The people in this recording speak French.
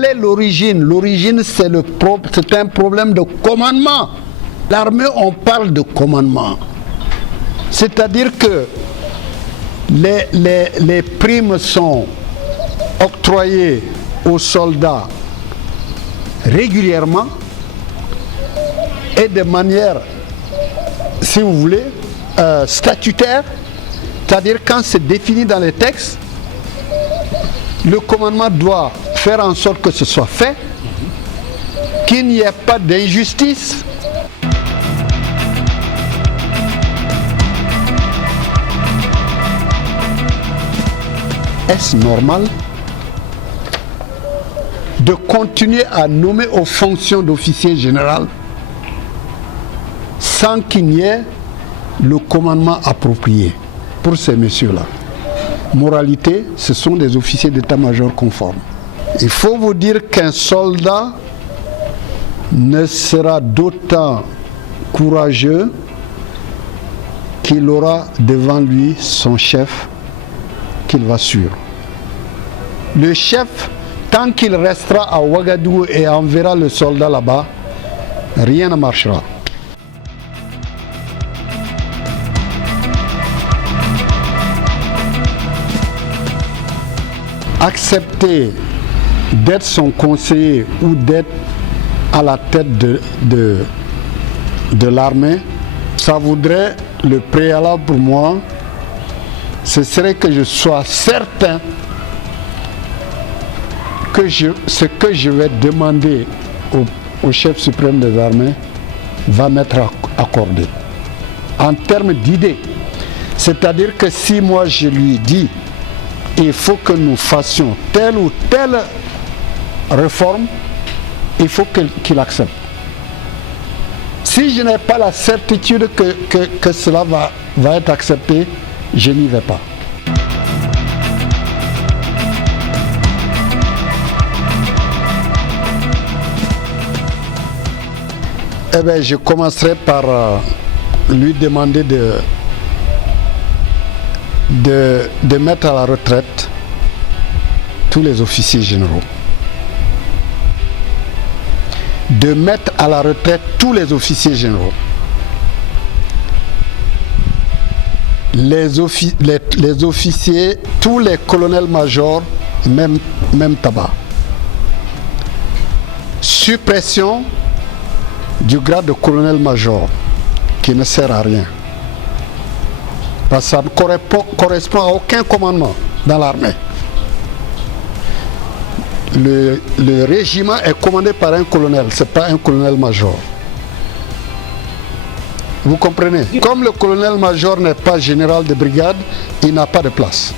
Quelle est l'origine? L'origine, c'est un problème de commandement. L'armée, on parle de commandement. C'est-à-dire que les primes sont octroyées aux soldats régulièrement et de manière, si vous voulez, statutaire. C'est-à-dire quand c'est défini dans les textes, le commandement doit faire en sorte que ce soit fait, qu'il n'y ait pas d'injustice. Est-ce normal de continuer à nommer aux fonctions d'officier général sans qu'il n'y ait le commandement approprié pour ces messieurs-là? Moralité, ce sont des officiers d'état-major conformes. Il faut vous dire qu'un soldat ne sera d'autant courageux qu'il aura devant lui son chef qu'il va suivre. Le chef, tant qu'il restera à Ouagadougou et enverra le soldat là-bas, rien ne marchera. Accepter d'être son conseiller ou d'être à la tête de l'armée, ça voudrait, le préalable pour moi, ce serait que je sois certain que ce que je vais demander au chef suprême des armées va m'être accordé. En termes d'idées, c'est-à-dire que si moi je lui dis il faut que nous fassions telle ou telle réforme, il faut qu'il accepte. Si je n'ai pas la certitude que cela va être accepté, je n'y vais pas. Eh bien, je commencerai par lui demander de mettre à la retraite tous les officiers généraux. De mettre à la retraite tous les officiers généraux. Les officiers, tous les colonels-majors, même tabac. Suppression du grade de colonel-major, qui ne sert à rien. Parce que ça ne correspond à aucun commandement dans l'armée. Le régiment est commandé par un colonel, ce n'est pas un colonel-major. Vous comprenez? Comme le colonel-major n'est pas général de brigade, il n'a pas de place.